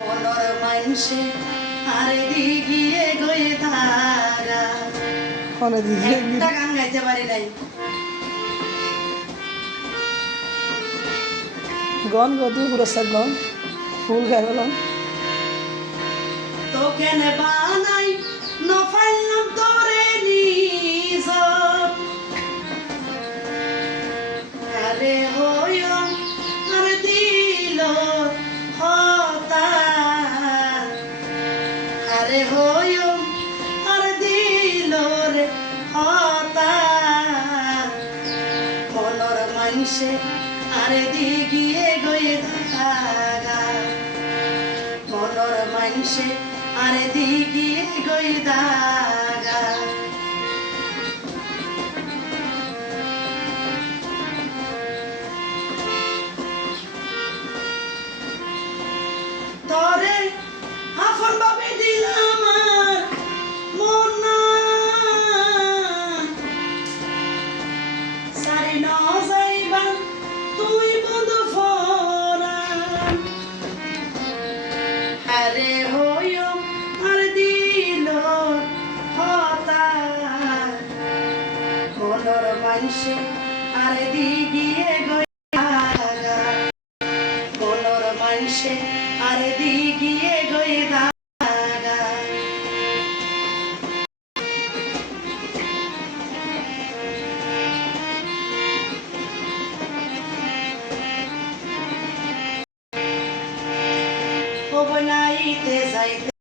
মনর মানসে আরে দিগিয়ে গয়ে ধারা ফোনে দিয়ে একটা গান গাইতে পারি নাই। গন গদি পুরস্কার গন। ফুল গাইলাম তো কেন বানাই মানসে আরে দিগিয়ে গয়ে ধাগা মনর মানসে আরে দিগিয়ে দাগা আপন ভাবে দিলাম মনর মাইসে আর দিগিয়ে গয়া মনর মাইসে আর দিগিয়ে গয়া Overnight, there's